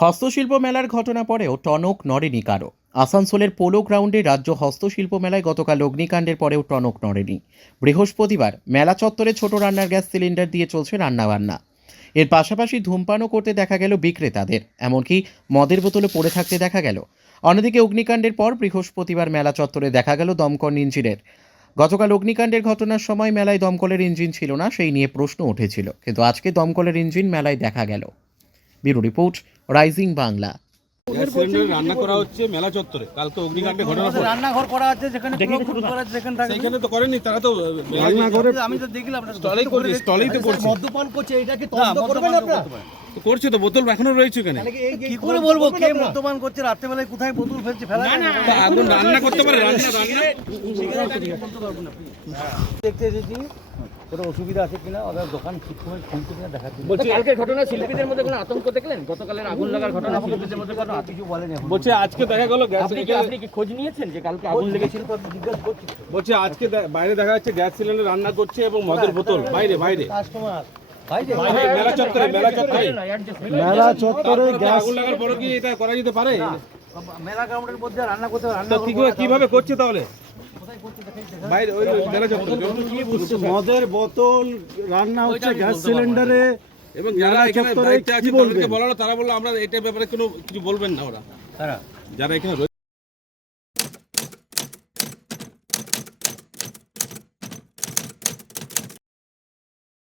হস্তশিল্প মেলার ঘটনা পরেও টনক নড়েনি কারও। আসানসোলের পোলো গ্রাউন্ডে রাজ্য হস্তশিল্প মেলায় গতকাল অগ্নিকাণ্ডের পরেও টনক নড়েনি। বৃহস্পতিবার মেলা চত্বরে ছোট রান্নার গ্যাস সিলিন্ডার দিয়ে চলছে রান্নাবান্না। এর পাশাপাশি ধূমপানও করতে দেখা গেল বিক্রেতাদের। এমনকি মদের বোতলে পড়ে থাকতে দেখা গেল। অন্যদিকে অগ্নিকাণ্ডের পর বৃহস্পতিবার মেলা চত্বরে দেখা গেল দমকল ইঞ্জিনের। গতকাল অগ্নিকাণ্ডের ঘটনার সময় মেলায় দমকলের ইঞ্জিন ছিল না, সেই নিয়ে প্রশ্ন উঠেছিল। কিন্তু আজকে দমকলের ইঞ্জিন মেলায় দেখা গেল। Bureau report rising Bangla. রান্না করা হচ্ছে মেলা চত্বরে। কালকে অগ্নিকাণ্ডে ঘটনা রান্নাঘর করা আছে যেখানে পুরো ফুড করা আছে সেখানে তো করেনি তারা তো রান্নাঘরে আমি তো দেখলাম স্টলেই করছে স্টলেই তো করছে। মদ্যপান করছে এটাকে তদন্ত করবেন আপনারা? করতে পারে। করছে তো বোতল এখনও রয়েছে কেন কি করে বলব? কে মদ্যপান করছে? রাত্রেবেলায় কোথায় বোতল ফেলছে? ফেলা আগুন রান্না করতে পারে রান্না রান্না দেখতে এসেছি। কোনো অসুবিধা আছে কিনা? ওদের দোকান ঠিক সময় খুলছে কিনা দেখাচ্ছি বলছি কালকের ঘটনা শিল্পীদের মধ্যে কোনো আতঙ্ক দেখলেন? গতকালের আগুন লাগার ঘটনা শিল্পীদের মধ্যে কোনো কিছু বলেনি বলছে আজকে দেখা গেল গ্যাস আপনি কি আপনি কি খোঁজ নিয়েছেন যে কালকে আগুন লেগেছিল জিজ্ঞেস করছি। বলছে আজকে বাইরে দেখা যাচ্ছে গ্যাস সিলিন্ডার রান্না করছে এবং মদের বোতল। বাইরে বাইরে। কাস্টমার। মেলা চত্বরে মেলা চত্বরে। মেলা চত্বরে আপনার আগুন লাগার পরে কি এটা করা যেতে পারে? মেলা গ্রাউন্ডের মধ্যে রান্না করতে রান্না কীভাবে করছে তাহলে? মদের বোতল রান্না হচ্ছে গ্যাস সিলিন্ডারে। এবং যারা এখানে দায়িত্বে আছে? তাদেরকে বলালো তারা বলল আমরা এটা ব্যাপারে কোনো কিছু বলবেন না ওরা। তারা। যারা এখানে